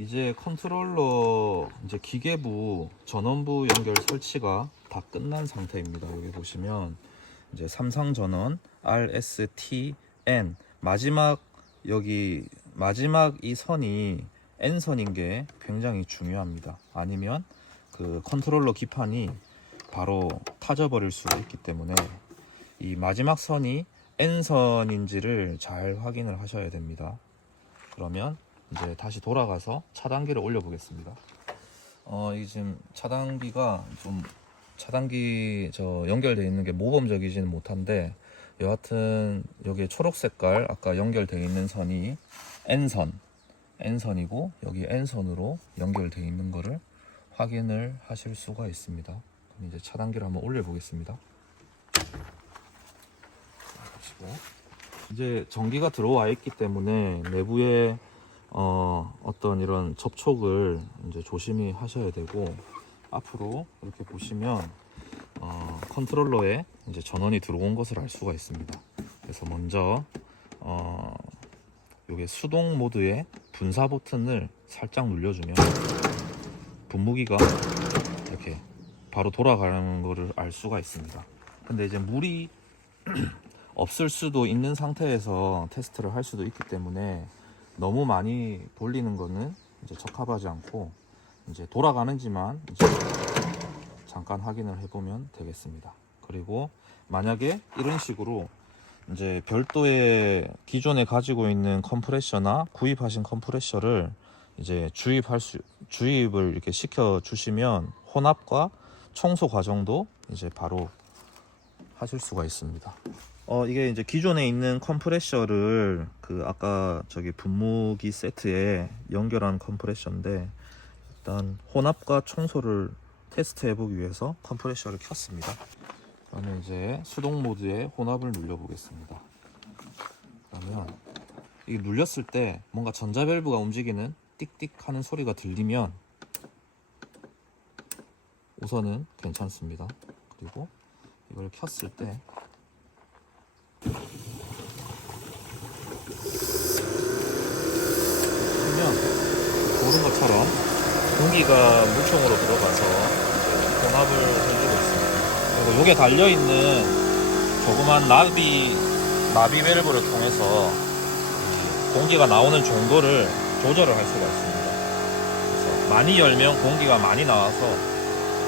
이제 컨트롤러 이제 기계부 전원부 연결 설치가 다 끝난 상태입니다. 여기 보시면 이제 삼성 전원 RSTN 마지막 이 선이 N선인 게 굉장히 중요합니다. 아니면 그 컨트롤러 기판이 바로 타져버릴 수가 있기 때문에 이 마지막 선이 N선인지를 잘 확인을 하셔야 됩니다. 그러면 이제 다시 돌아가서 차단기를 올려 보겠습니다. 이게 지금 차단기가 좀 차단기 연결되어 있는 게 모범적이지는 못한데, 여하튼 여기 초록 색깔 아까 연결되어 있는 선이 N선이고 여기 N선으로 연결되어 있는 거를 확인을 하실 수가 있습니다. 그럼 이제 차단기를 한번 올려 보겠습니다. 이제 전기가 들어와 있기 때문에 내부에 어떤 이런 접촉을 이제 조심히 하셔야 되고, 앞으로 이렇게 보시면 컨트롤러에 이제 전원이 들어온 것을 알 수가 있습니다. 그래서 먼저 요게 수동 모드의 분사 버튼을 살짝 눌러주면 분무기가 이렇게 바로 돌아가는 것을 알 수가 있습니다. 근데 이제 물이 없을 수도 있는 상태에서 테스트를 할 수도 있기 때문에 너무 많이 돌리는 거는 이제 적합하지 않고, 이제 돌아가는지만 이제 잠깐 확인을 해보면 되겠습니다. 그리고 만약에 이런 식으로 이제 별도의 기존에 가지고 있는 컴프레셔나 구입하신 컴프레셔를 이제 주입을 이렇게 시켜 주시면 혼합과 청소 과정도 이제 바로 하실 수가 있습니다. 이게 이제 기존에 있는 컴프레셔를 아까 분무기 세트에 연결한 컴프레셔인데, 일단 혼합과 청소를 테스트 해보기 위해서 컴프레셔를 켰습니다. 그러면 이제 수동 모드에 혼합을 눌러 보겠습니다. 그러면 이게 눌렸을 때 뭔가 전자밸브가 움직이는 띡띡 하는 소리가 들리면 우선은 괜찮습니다. 그리고 이걸 켰을 때 보면 보는 것처럼 공기가 무총으로 들어가서 혼합을 해주고 있습니다. 그리고 이게 달려있는 조그만 나비 밸브를 통해서 공기가 나오는 정도를 조절을 할 수가 있습니다. 그래서 많이 열면 공기가 많이 나와서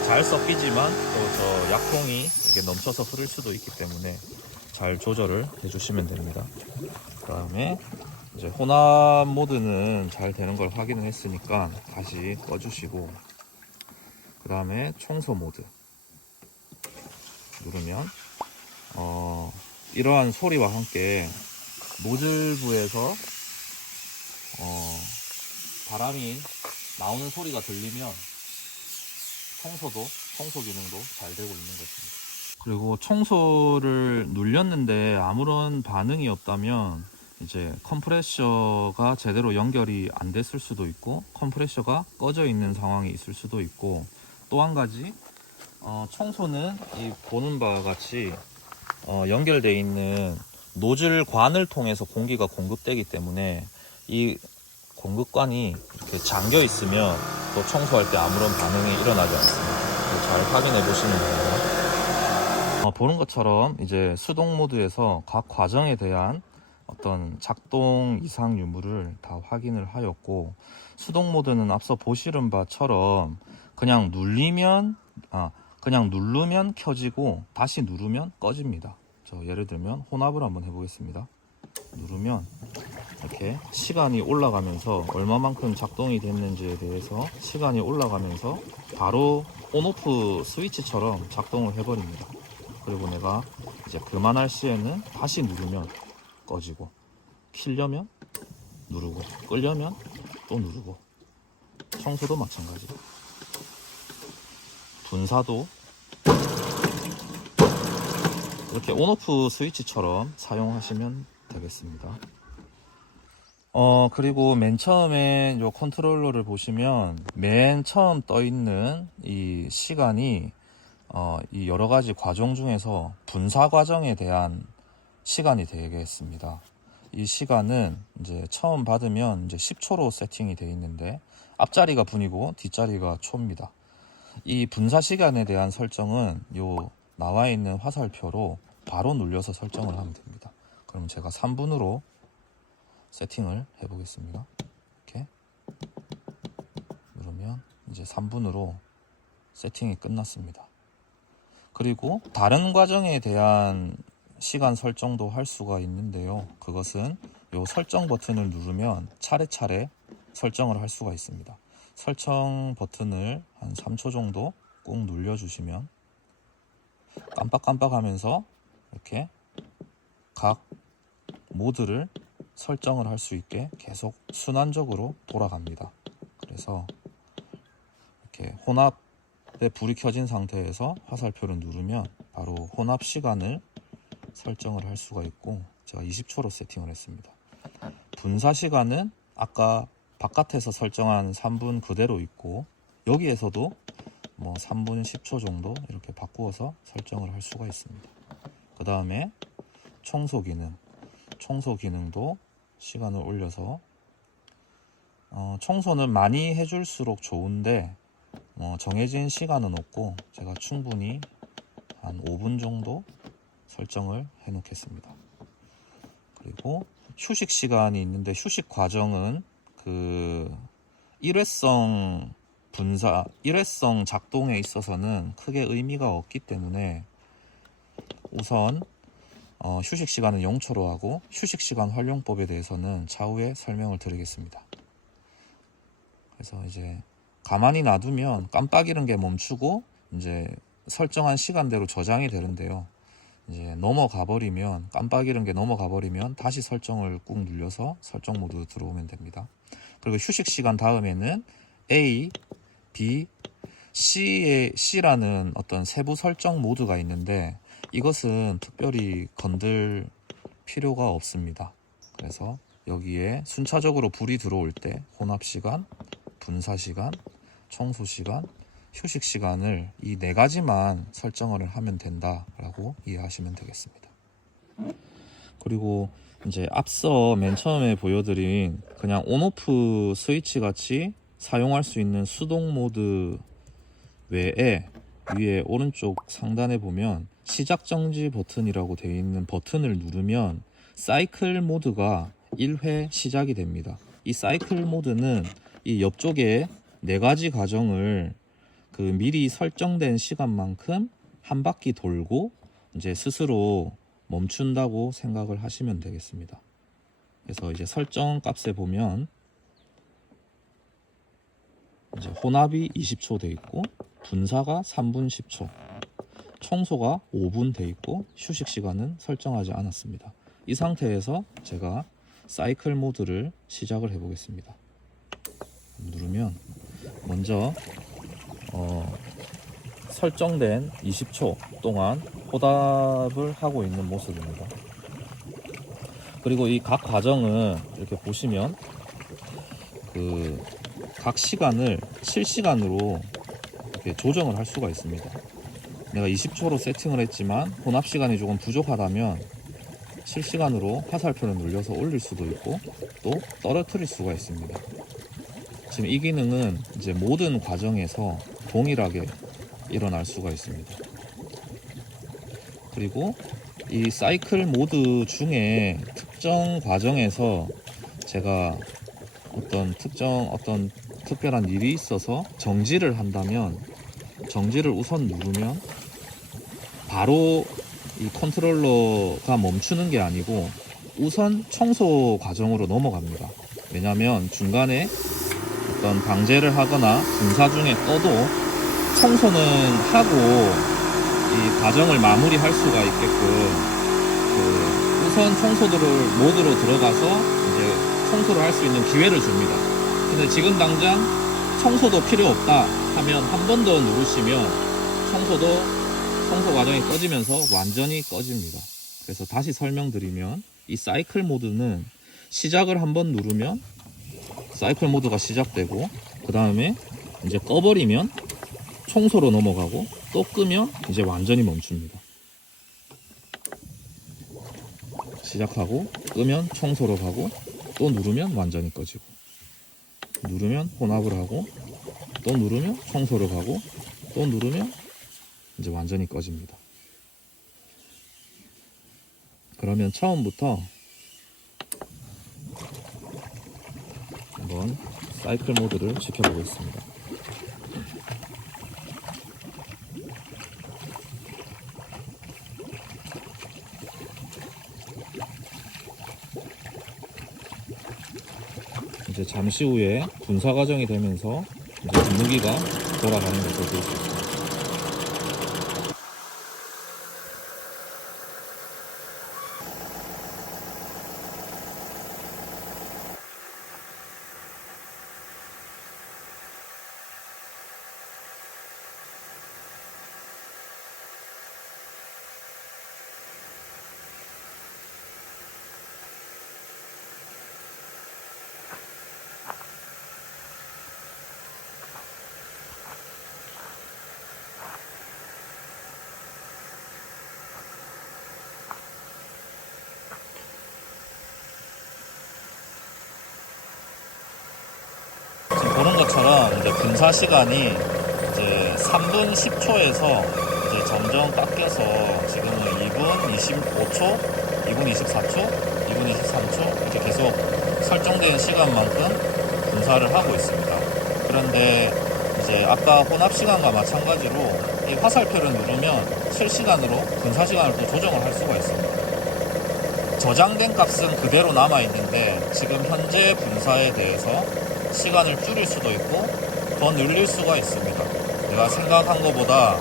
잘 섞이지만 또 저 약통이 이렇게 넘쳐서 흐를 수도 있기 때문에 잘 조절을 해주시면 됩니다. 그 다음에 이제 혼합 모드는 잘 되는 걸 확인을 했으니까 다시 꺼주시고, 그 다음에 청소 모드 누르면 이러한 소리와 함께 노즐부에서 바람이 나오는 소리가 들리면 청소 기능도 잘 되고 있는 것입니다. 그리고 청소를 눌렸는데 아무런 반응이 없다면 이제 컴프레셔가 제대로 연결이 안 됐을 수도 있고, 컴프레셔가 꺼져 있는 상황이 있을 수도 있고, 또 한 가지 청소는 이 보는 바와 같이 연결되어 있는 노즐관을 통해서 공기가 공급되기 때문에 이 공급관이 이렇게 잠겨 있으면 또 청소할 때 아무런 반응이 일어나지 않습니다. 잘 확인해 보시면 됩니다. 보는 것처럼 이제 수동 모드에서 각 과정에 대한 어떤 작동 이상 유무를 다 확인을 하였고, 수동 모드는 앞서 보시는 바처럼 그냥 누르면 켜지고 다시 누르면 꺼집니다. 예를 들면 혼합을 한번 해보겠습니다. 누르면 이렇게 시간이 올라가면서 얼마만큼 작동이 됐는지에 대해서 시간이 올라가면서 바로 온오프 스위치처럼 작동을 해버립니다. 그리고 내가 이제 그만할 시에는 다시 누르면 꺼지고, 켜려면 누르고, 끄려면 또 누르고, 청소도 마찬가지, 분사도 이렇게 온오프 스위치처럼 사용하시면 되겠습니다. 그리고 맨 처음에 요 컨트롤러를 보시면 맨 처음 떠 있는 이 시간이 이 여러 가지 과정 중에서 분사 과정에 대한 시간이 되겠습니다. 이 시간은 이제 처음 받으면 이제 10초로 세팅이 되어 있는데, 앞자리가 분이고 뒷자리가 초입니다. 이 분사 시간에 대한 설정은 요 나와 있는 화살표로 바로 눌려서 설정을 하면 됩니다. 그럼 제가 3분으로 세팅을 해 보겠습니다. 이렇게 누르면 이제 3분으로 세팅이 끝났습니다. 그리고 다른 과정에 대한 시간 설정도 할 수가 있는데요. 그것은 요 설정 버튼을 누르면 차례차례 설정을 할 수가 있습니다. 설정 버튼을 한 3초 정도 꾹 눌러주시면 깜빡깜빡 하면서 이렇게 각 모드를 설정을 할 수 있게 계속 순환적으로 돌아갑니다. 그래서 이렇게 혼합에 불이 켜진 상태에서 화살표를 누르면 바로 혼합 시간을 설정을 할 수가 있고, 제가 20초로 세팅을 했습니다. 분사 시간은 아까 바깥에서 설정한 3분 그대로 있고, 여기에서도 뭐 3분 10초 정도 이렇게 바꾸어서 설정을 할 수가 있습니다. 그 다음에 청소 기능도 시간을 올려서 청소는 많이 해줄수록 좋은데 정해진 시간은 없고 제가 충분히 한 5분 정도 설정을 해 놓겠습니다. 그리고 휴식 시간이 있는데, 휴식 과정은 그 일회성 작동에 있어서는 크게 의미가 없기 때문에 우선 휴식 시간은 0초로 하고, 휴식 시간 활용법에 대해서는 차후에 설명을 드리겠습니다. 그래서 이제 가만히 놔두면 깜빡이는 게 멈추고 이제 설정한 시간대로 저장이 되는데요. 이제 깜빡이는 게 넘어가 버리면 다시 설정을 꾹 눌려서 설정 모드 들어오면 됩니다. 그리고 휴식 시간 다음에는 A, B, C라는 어떤 세부 설정 모드가 있는데, 이것은 특별히 건들 필요가 없습니다. 그래서 여기에 순차적으로 불이 들어올 때 혼합 시간, 분사 시간, 청소 시간, 휴식 시간을 이 4가지만 설정을 하면 된다라고 이해하시면 되겠습니다. 그리고 이제 앞서 맨 처음에 보여드린 그냥 온오프 스위치 같이 사용할 수 있는 수동 모드 외에 위에 오른쪽 상단에 보면 시작 정지 버튼이라고 되어 있는 버튼을 누르면 사이클 모드가 1회 시작이 됩니다. 이 사이클 모드는 이 옆쪽에 4가지 과정을 그 미리 설정된 시간만큼 한 바퀴 돌고 이제 스스로 멈춘다고 생각을 하시면 되겠습니다. 그래서 이제 설정 값에 보면 이제 혼합이 20초 돼 있고, 분사가 3분 10초, 청소가 5분 돼 있고, 휴식 시간은 설정하지 않았습니다. 이 상태에서 제가 사이클 모드를 시작을 해 보겠습니다. 누르면 먼저 설정된 20초 동안 호답을 하고 있는 모습입니다. 그리고 이 각 과정은 이렇게 보시면 그 각 시간을 실시간으로 이렇게 조정을 할 수가 있습니다. 내가 20초로 세팅을 했지만 혼합 시간이 조금 부족하다면 실시간으로 화살표를 눌려서 올릴 수도 있고 또 떨어뜨릴 수가 있습니다. 지금 이 기능은 이제 모든 과정에서 동일하게 일어날 수가 있습니다. 그리고 이 사이클 모드 중에 특정 과정에서 제가 어떤 특별한 일이 있어서 정지를 한다면, 정지를 우선 누르면 바로 이 컨트롤러가 멈추는 게 아니고 우선 청소 과정으로 넘어갑니다. 왜냐하면 중간에 어떤 방제를 하거나 분사 중에 꺼도 청소는 하고 이 과정을 마무리할 수가 있게끔 우선 청소도를 모드로 들어가서 이제 청소를 할 수 있는 기회를 줍니다. 근데 지금 당장 청소도 필요 없다 하면 한 번 더 누르시면 청소 과정이 꺼지면서 완전히 꺼집니다. 그래서 다시 설명드리면 이 사이클 모드는 시작을 한번 누르면 사이클 모드가 시작되고, 그 다음에 이제 꺼버리면 청소로 넘어가고, 또 끄면 이제 완전히 멈춥니다. 시작하고 끄면 청소로 가고 또 누르면 완전히 꺼지고. 누르면 혼합을 하고, 또 누르면 청소를 가고, 또 누르면 이제 완전히 꺼집니다. 그러면 처음부터 한번 사이클 모드를 지켜보겠습니다. 이제 잠시 후에 분사 과정이 되면서 이제 분무기가 돌아가는 것을 볼 수 있습니다. 지금 보는 것처럼 이제 분사 시간이 이제 3분 10초에서 이제 점점 깎여서 지금은 2분 25초, 2분 24초, 2분 23초 이렇게 계속 설정된 시간만큼 분사를 하고 있습니다. 그런데 이제 아까 혼합 시간과 마찬가지로 이 화살표를 누르면 실시간으로 분사 시간을 또 조정을 할 수가 있습니다. 저장된 값은 그대로 남아 있는데 지금 현재 분사에 대해서 시간을 줄일 수도 있고 더 늘릴 수가 있습니다. 내가 생각한 것보다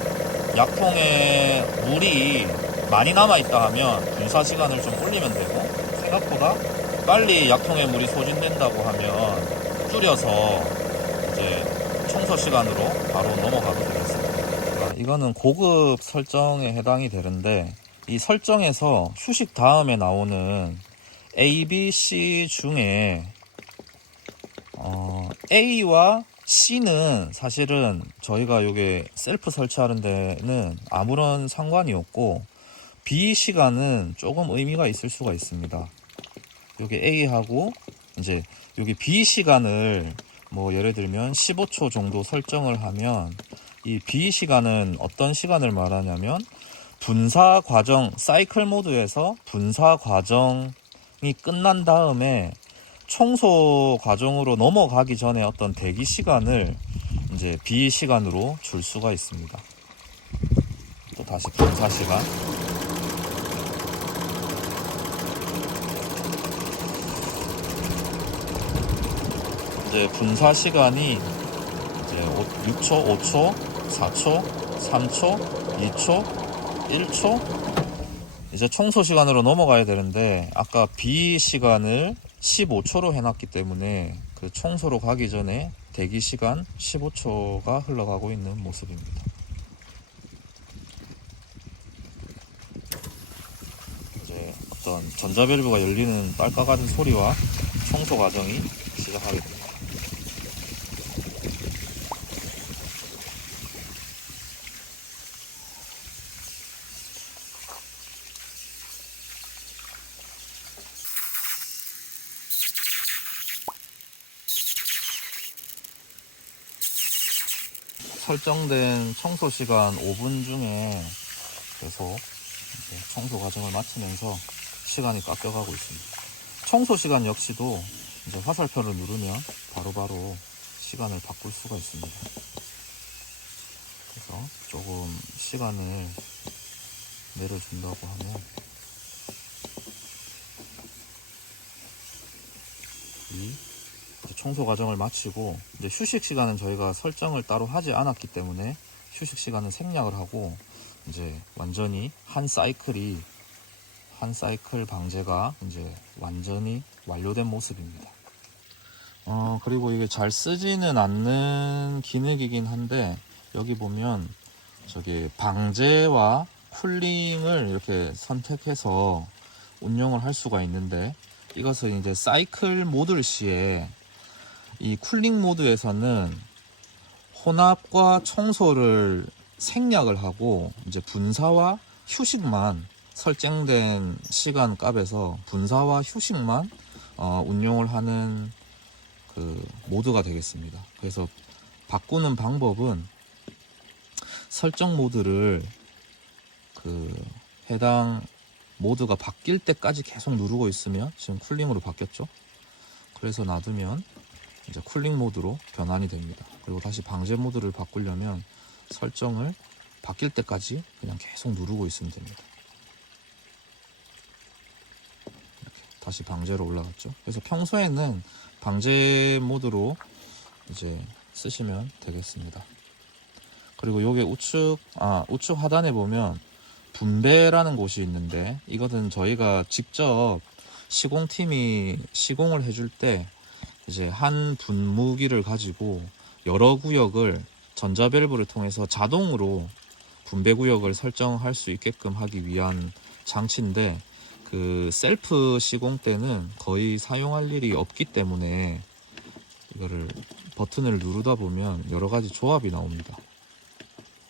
약통에 물이 많이 남아있다 하면 분사 시간을 좀 올리면 되고, 생각보다 빨리 약통에 물이 소진된다고 하면 줄여서 이제 청소 시간으로 바로 넘어가도 되겠습니다. 이거는 고급 설정에 해당이 되는데, 이 설정에서 휴식 다음에 나오는 A, B, C 중에 A와 C는 사실은 저희가 요게 셀프 설치하는 데는 아무런 상관이 없고, B 시간은 조금 의미가 있을 수가 있습니다. 요게 A하고 이제 여기 B 시간을 뭐 예를 들면 15초 정도 설정을 하면, 이 B 시간은 어떤 시간을 말하냐면 분사 과정, 사이클 모드에서 분사 과정이 끝난 다음에 청소 과정으로 넘어가기 전에 어떤 대기 시간을 이제 B 시간으로 줄 수가 있습니다. 또 다시 분사 시간. 이제 분사 시간이 이제 6초, 5초, 4초, 3초, 2초, 1초, 이제 청소 시간으로 넘어가야 되는데 아까 B 시간을 15초로 해놨기 때문에 그 청소로 가기 전에 대기 시간 15초가 흘러가고 있는 모습입니다. 이제 어떤 전자밸브가 열리는 빨까 같은 소리와 청소 과정이 시작하게 됩니다. 설정된 청소 시간 5분 중에 계속 청소 과정을 마치면서 시간이 깎여가고 있습니다. 청소 시간 역시도 이제 화살표를 누르면 바로바로 시간을 바꿀 수가 있습니다. 그래서 조금 시간을 내려준다고 하면 이 청소 과정을 마치고, 이제 휴식 시간은 저희가 설정을 따로 하지 않았기 때문에 휴식 시간은 생략을 하고, 이제 완전히 한 사이클 방제가 이제 완전히 완료된 모습입니다. 그리고 이게 잘 쓰지는 않는 기능이긴 한데, 여기 보면 저기 방제와 쿨링을 이렇게 선택해서 운영을 할 수가 있는데, 이것은 이제 사이클 모드 시에 이 쿨링 모드에서는 혼합과 청소를 생략을 하고 이제 분사와 휴식만, 설정된 시간 값에서 분사와 휴식만 운용을 하는 그 모드가 되겠습니다. 그래서 바꾸는 방법은 설정 모드를 그 해당 모드가 바뀔 때까지 계속 누르고 있으면, 지금 쿨링으로 바뀌었죠? 그래서 놔두면 이제 쿨링 모드로 변환이 됩니다. 그리고 다시 방제 모드를 바꾸려면 설정을 바뀔 때까지 그냥 계속 누르고 있으면 됩니다. 이렇게 다시 방제로 올라갔죠. 그래서 평소에는 방제 모드로 이제 쓰시면 되겠습니다. 그리고 요게 우측 하단에 보면 분배라는 곳이 있는데, 이것은 저희가 직접 시공팀이 시공을 해줄 때 이제 한 분무기를 가지고 여러 구역을 전자밸브를 통해서 자동으로 분배 구역을 설정할 수 있게끔 하기 위한 장치인데, 그 셀프 시공 때는 거의 사용할 일이 없기 때문에 이거를 버튼을 누르다 보면 여러 가지 조합이 나옵니다.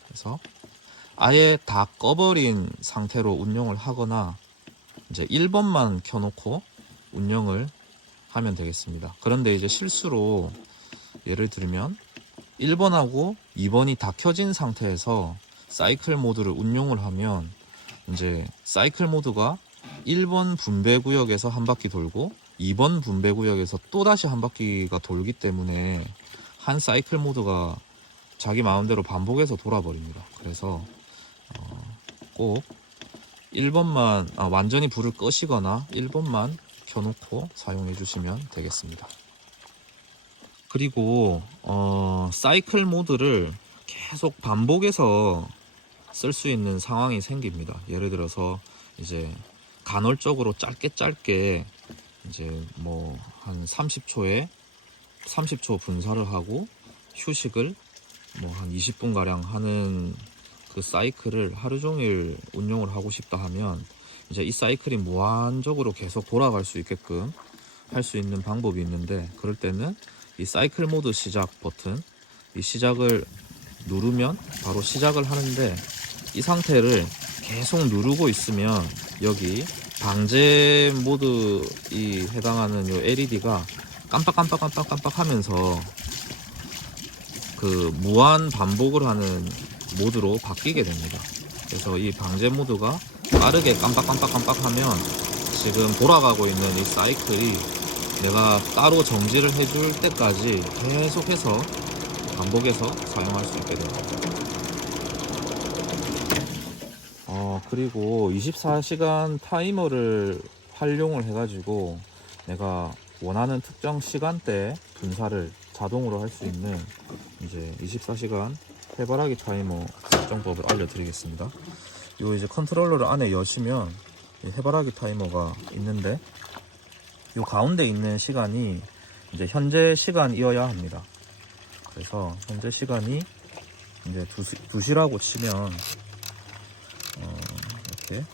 그래서 아예 다 꺼버린 상태로 운영을 하거나 이제 1번만 켜놓고 운영을 하면 되겠습니다. 그런데 이제 실수로 예를 들면 1번하고 2번이 다 켜진 상태에서 사이클 모드를 운용을 하면 이제 사이클 모드가 1번 분배 구역에서 한 바퀴 돌고 2번 분배 구역에서 또다시 한 바퀴가 돌기 때문에 한 사이클 모드가 자기 마음대로 반복해서 돌아버립니다. 그래서 꼭 1번만 완전히 불을 끄시거나 1번만 켜놓고 사용해 주시면 되겠습니다. 그리고 사이클 모드를 계속 반복해서 쓸 수 있는 상황이 생깁니다. 예를 들어서 이제 간헐적으로 짧게 이제 뭐 한 30초 분사를 하고 휴식을 뭐 한 20분 가량 하는 그 사이클을 하루 종일 운영을 하고 싶다 하면 이제 이 사이클이 무한적으로 계속 돌아갈 수 있게끔 할 수 있는 방법이 있는데, 그럴 때는 이 사이클 모드 시작 버튼, 이 시작을 누르면 바로 시작을 하는데, 이 상태를 계속 누르고 있으면 여기 방제 모드에 해당하는 요 LED가 깜빡깜빡 하면서 그 무한 반복을 하는 모드로 바뀌게 됩니다. 그래서 이 방제 모드가 빠르게 깜빡 하면 지금 돌아가고 있는 이 사이클이 내가 따로 정지를 해줄 때까지 계속해서 반복해서 사용할 수 있게 됩니다. 그리고 24시간 타이머를 활용을 해가지고 내가 원하는 특정 시간대에 분사를 자동으로 할 수 있는 이제 24시간 해바라기 타이머 설정법을 알려드리겠습니다. 요 이제 컨트롤러를 안에 여시면 해바라기 타이머가 있는데, 요 가운데 있는 시간이 이제 현재 시간이어야 합니다. 그래서 현재 시간이 이제 2시라고 치면 이렇게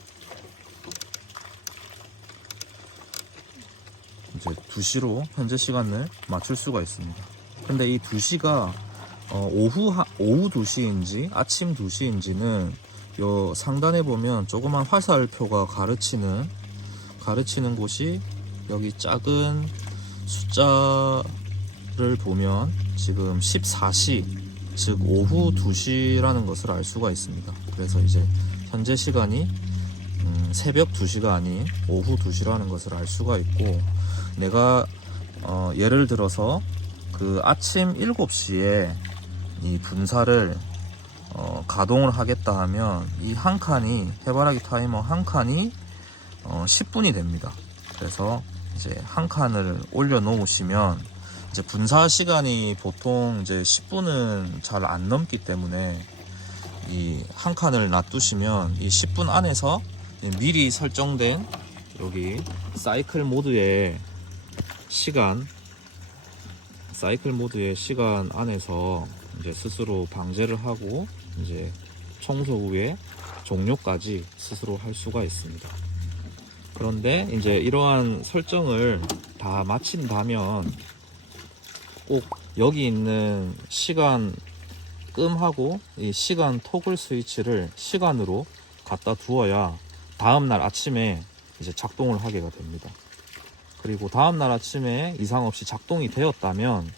이제 2시로 현재 시간을 맞출 수가 있습니다. 근데 이 2시가 오후 2시인지 아침 2시인지는 요 상단에 보면 조그만 화살표가 가르치는 곳이 여기 작은 숫자를 보면 지금 14시, 즉 오후 2시라는 것을 알 수가 있습니다. 그래서 이제 현재 시간이 새벽 2시가 아닌 오후 2시라는 것을 알 수가 있고, 내가 예를 들어서 그 아침 7시에 이 분사를 가동을 하겠다 하면 이 한 칸이, 해바라기 타이머 한 칸이 10분이 됩니다. 그래서 이제 한 칸을 올려 놓으시면 이제 분사 시간이 보통 이제 10분은 잘 안 넘기 때문에 이 한 칸을 놔두시면 이 10분 안에서 미리 설정된 여기 사이클 모드의 시간 안에서 이제 스스로 방제를 하고 이제 청소 후에 종료까지 스스로 할 수가 있습니다. 그런데 이제 이러한 설정을 다 마친다면 꼭 여기 있는 시간 끔하고 이 시간 토글 스위치를 시간으로 갖다 두어야 다음날 아침에 이제 작동을 하게가 됩니다. 그리고 다음날 아침에 이상 없이 작동이 되었다면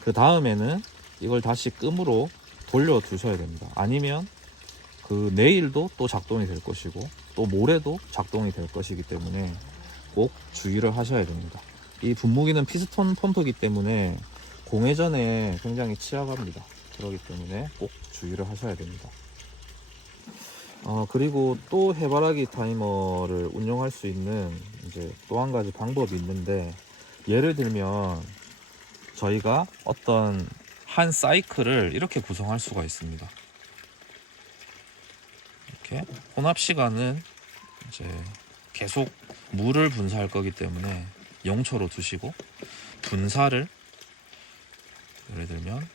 그 다음에는 이걸 다시 끔으로 돌려 두셔야 됩니다. 아니면 그 내일도 또 작동이 될 것이고 또 모레도 작동이 될 것이기 때문에 꼭 주의를 하셔야 됩니다. 이 분무기는 피스톤 펌프이기 때문에 공회전에 굉장히 취약합니다. 그렇기 때문에 꼭 주의를 하셔야 됩니다. 그리고 또 해바라기 타이머를 운영할 수 있는 이제 또 한 가지 방법이 있는데, 예를 들면 저희가 어떤 한 사이클을 이렇게 구성할 수가 있습니다. 이렇게 혼합 시간은 이제 계속 물을 분사할 거기 때문에 0초로 두시고, 분사를 예를 들면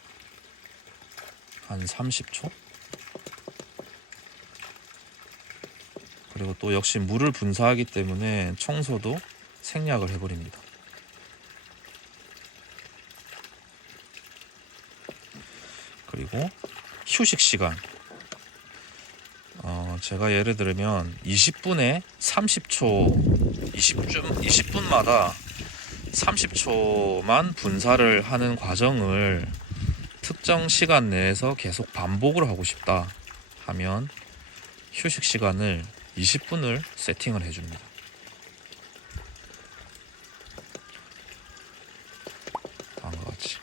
한 30초, 그리고 또 역시 물을 분사하기 때문에 청소도 생략을 해버립니다. 그리고 휴식 시간, 제가 예를 들면 20분에 30초, 20분마다 30초만 분사를 하는 과정을 특정 시간 내에서 계속 반복을 하고 싶다 하면 휴식 시간을 20분을 세팅을 해줍니다. 다음과 같이.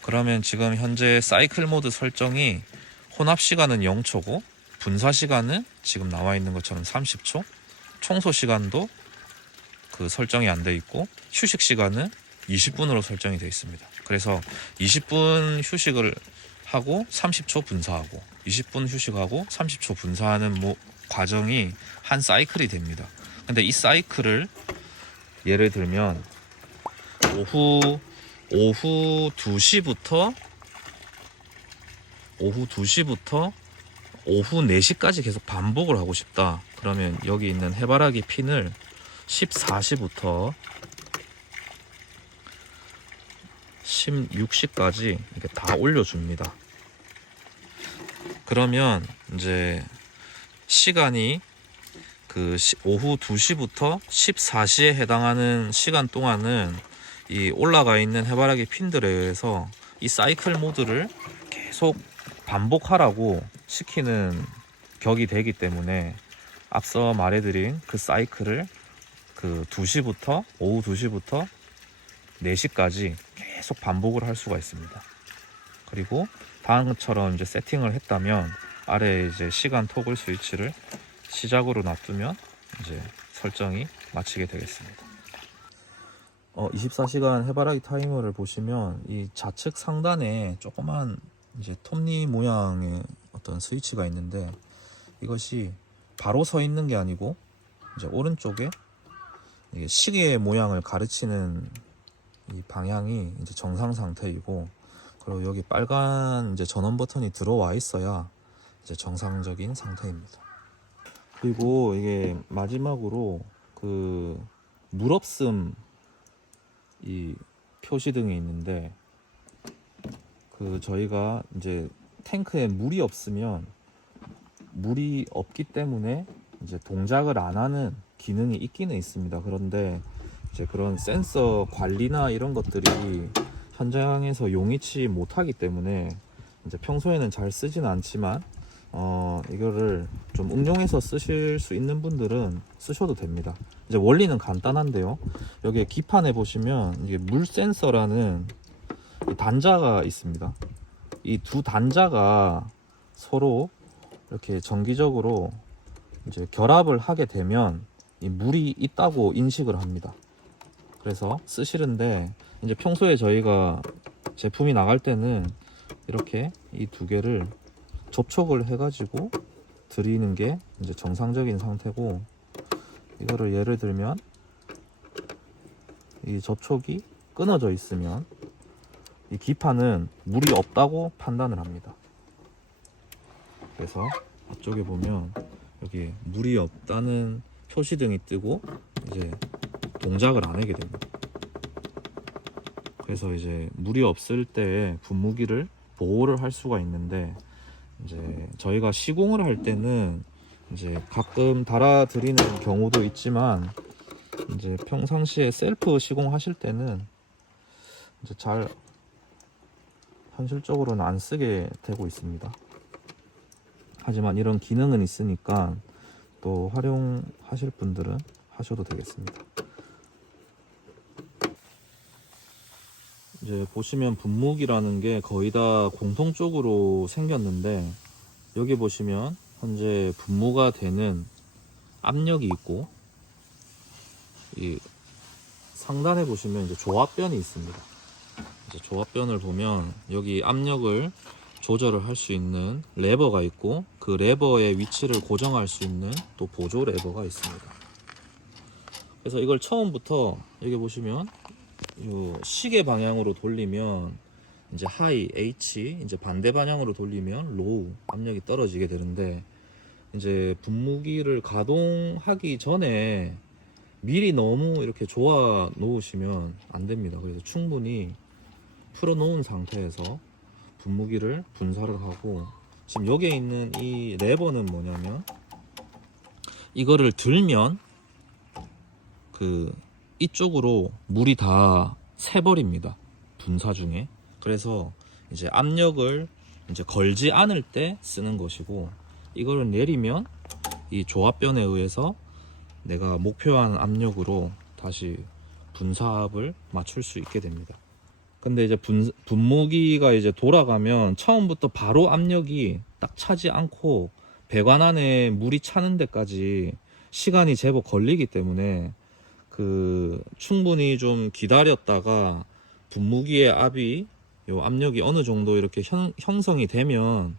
그러면 지금 현재 사이클 모드 설정이 혼합 시간은 0초고 분사 시간은 지금 나와 있는 것처럼 30초, 청소 시간도 그 설정이 안 돼 있고 휴식 시간은 20분으로 설정이 되어 있습니다. 그래서 20분 휴식을 하고 30초 분사하고 20분 휴식하고 30초 분사하는 과정이 한 사이클이 됩니다. 근데 이 사이클을 예를 들면 오후 2시부터 오후 4시까지 계속 반복을 하고 싶다. 그러면 여기 있는 해바라기 핀을 14시부터 16시까지 이렇게 다 올려줍니다. 그러면 이제 시간이 그 오후 2시부터 14시에 해당하는 시간 동안은 이 올라가 있는 해바라기 핀들에 의해서 이 사이클 모드를 계속 반복하라고 시키는 격이 되기 때문에 앞서 말해드린 그 사이클을 그 오후 2시부터 4시까지 계속 반복을 할 수가 있습니다. 그리고 다음처럼 이제 세팅을 했다면 아래에 이제 시간 토글 스위치를 시작으로 놔두면 이제 설정이 마치게 되겠습니다. 24시간 해바라기 타이머를 보시면 이 좌측 상단에 조그만 이제 톱니 모양의 어떤 스위치가 있는데, 이것이 바로 서 있는 게 아니고 이제 오른쪽에 이게 시계 모양을 가르치는 이 방향이 이제 정상 상태이고, 그리고 여기 빨간 이제 전원 버튼이 들어와 있어야 이제 정상적인 상태입니다. 그리고 이게 마지막으로 그 물없음 이 표시등이 있는데, 그 저희가 이제 탱크에 물이 없으면, 물이 없기 때문에 이제 동작을 안 하는 기능이 있기는 있습니다. 그런데 이제 그런 센서 관리나 이런 것들이 현장에서 용이치 못하기 때문에 이제 평소에는 잘 쓰진 않지만 이거를 좀 응용해서 쓰실 수 있는 분들은 쓰셔도 됩니다. 이제 원리는 간단한데요. 여기 기판에 보시면 이게 물 센서라는 단자가 있습니다. 이 두 단자가 서로 이렇게 정기적으로 이제 결합을 하게 되면 이 물이 있다고 인식을 합니다. 그래서 쓰시는데, 이제 평소에 저희가 제품이 나갈 때는 이렇게 이 두 개를 접촉을 해가지고 드리는 게 이제 정상적인 상태고, 이거를 예를 들면 이 접촉이 끊어져 있으면 이 기판은 물이 없다고 판단을 합니다. 그래서 이쪽에 보면 여기 물이 없다는 표시등이 뜨고 이제 동작을 안 하게 됩니다. 그래서 이제 물이 없을 때 분무기를 보호를 할 수가 있는데, 이제 저희가 시공을 할 때는 이제 가끔 달아드리는 경우도 있지만 이제 평상시에 셀프 시공하실 때는 이제 잘 현실적으로는 안 쓰게 되고 있습니다. 하지만 이런 기능은 있으니까 또 활용하실 분들은 하셔도 되겠습니다. 이제 보시면 분무기라는 게 거의 다 공통적으로 생겼는데, 여기 보시면 현재 분무가 되는 압력이 있고, 이 상단에 보시면 이제 조합변이 있습니다. 이제 조합변을 보면 여기 압력을 조절을 할 수 있는 레버가 있고, 그 레버의 위치를 고정할 수 있는 또 보조 레버가 있습니다. 그래서 이걸 처음부터 여기 보시면 요 시계 방향으로 돌리면 이제 하이 H, 이제 반대 방향으로 돌리면 로우 압력이 떨어지게 되는데, 이제 분무기를 가동하기 전에 미리 너무 이렇게 조아 놓으시면 안 됩니다. 그래서 충분히 풀어 놓은 상태에서 분무기를 분사를 하고, 지금 여기에 있는 이 레버는 뭐냐면, 이거를 들면 그 이쪽으로 물이 다 새버립니다. 분사 중에. 그래서 이제 압력을 이제 걸지 않을 때 쓰는 것이고, 이거를 내리면 이 조합변에 의해서 내가 목표한 압력으로 다시 분사압을 맞출 수 있게 됩니다. 근데 이제 분무기가 이제 돌아가면 처음부터 바로 압력이 딱 차지 않고 배관 안에 물이 차는 데까지 시간이 제법 걸리기 때문에 그 충분히 좀 기다렸다가 분무기의 압이 요 압력이 어느 정도 이렇게 형성이 되면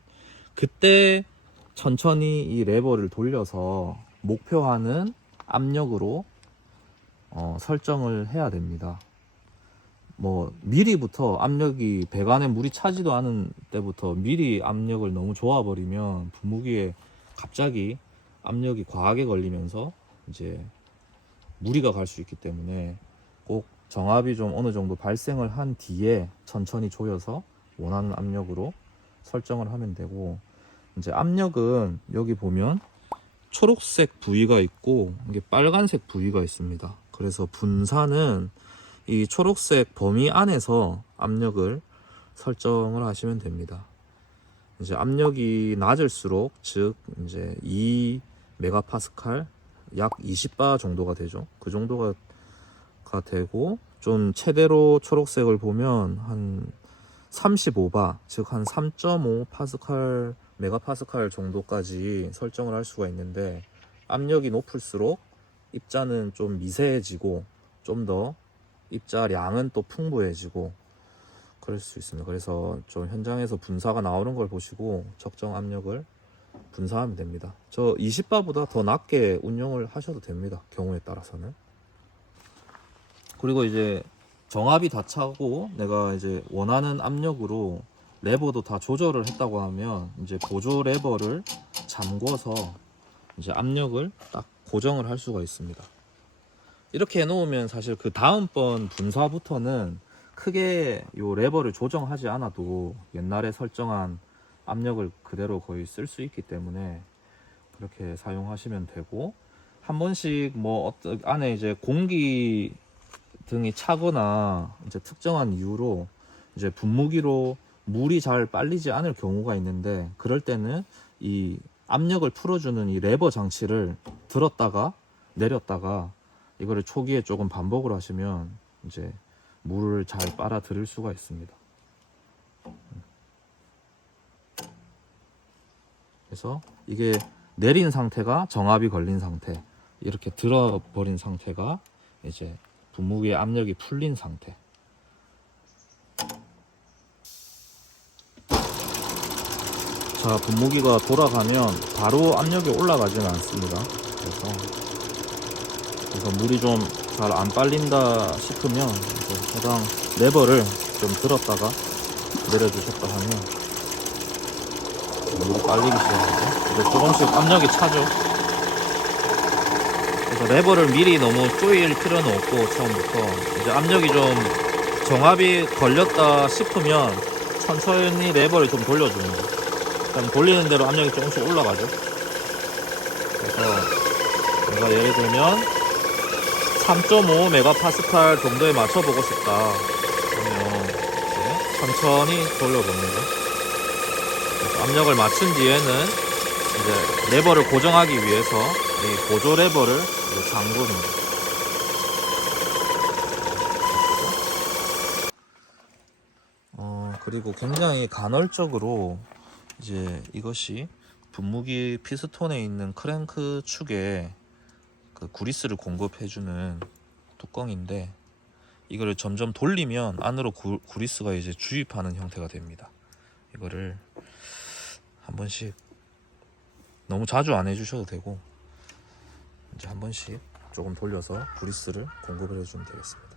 그때 천천히 이 레버를 돌려서 목표하는 압력으로 설정을 해야 됩니다. 뭐 미리부터 압력이 배관에 물이 차지도 않은 때부터 미리 압력을 너무 줘버리면 분무기에 갑자기 압력이 과하게 걸리면서 이제 무리가 갈 수 있기 때문에 꼭 정압이 좀 어느 정도 발생을 한 뒤에 천천히 조여서 원하는 압력으로 설정을 하면 되고, 이제 압력은 여기 보면 초록색 부위가 있고 이게 빨간색 부위가 있습니다. 그래서 분사는 이 초록색 범위 안에서 압력을 설정을 하시면 됩니다. 이제 압력이 낮을수록, 즉 이제 2메가파스칼, 약 20바 정도가 되죠. 그 정도가 되고, 좀 최대로 초록색을 보면 한 35바, 즉 한 3.5 파스칼, 메가파스칼 정도까지 설정을 할 수가 있는데, 압력이 높을수록 입자는 좀 미세해지고 좀 더 입자량은 또 풍부해지고 그럴 수 있습니다. 그래서 좀 현장에서 분사가 나오는 걸 보시고 적정 압력을 분사하면 됩니다. 저 20바보다 더 낮게 운용을 하셔도 됩니다. 경우에 따라서는. 그리고 이제 정압이 다 차고 내가 이제 원하는 압력으로 레버도 다 조절을 했다고 하면 이제 보조 레버를 잠궈서 이제 압력을 딱 고정을 할 수가 있습니다. 이렇게 해놓으면 사실 그 다음번 분사부터는 크게 요 레버를 조정하지 않아도 옛날에 설정한 압력을 그대로 거의 쓸 수 있기 때문에 그렇게 사용하시면 되고, 한 번씩 뭐 안에 이제 공기 등이 차거나 이제 특정한 이유로 이제 분무기로 물이 잘 빨리지 않을 경우가 있는데, 그럴 때는 이 압력을 풀어주는 이 레버 장치를 들었다가 내렸다가 이거를 초기에 조금 반복을 하시면 이제 물을 잘 빨아들일 수가 있습니다. 그래서 이게 내린 상태가 정압이 걸린 상태, 이렇게 들어버린 상태가 이제 분무기의 압력이 풀린 상태. 자, 분무기가 돌아가면 바로 압력이 올라가지는 않습니다. 그래서 물이 좀 잘 안 빨린다 싶으면 이제 해당 레버를 좀 들었다가 내려주셨다 하면 물이 빨리기 시작하죠. 이제 조금씩 압력이 차죠. 그래서 레버를 미리 너무 조일 필요는 없고, 처음부터 이제 압력이 좀 정압이 걸렸다 싶으면 천천히 레버를 좀 돌려주는 거예요. 그럼 돌리는 대로 압력이 조금씩 올라가죠. 그래서 내가 예를 들면 3.5 메가파스칼 정도에 맞춰보고 싶다 그러면 이제 천천히 돌려봅니다. 그래서 압력을 맞춘 뒤에는 이제 레버를 고정하기 위해서 이 보조 레버를 이제 잠굽니다. 그리고 굉장히 간헐적으로 이제 이것이 분무기 피스톤에 있는 크랭크 축에 그 구리스를 공급해주는 뚜껑인데 이거를 점점 돌리면 안으로 구리스가 이제 주입하는 형태가 됩니다. 이거를 한 번씩 너무 자주 안 해주셔도 되고 이제 한 번씩 조금 돌려서 구리스를 공급을 해주면 되겠습니다.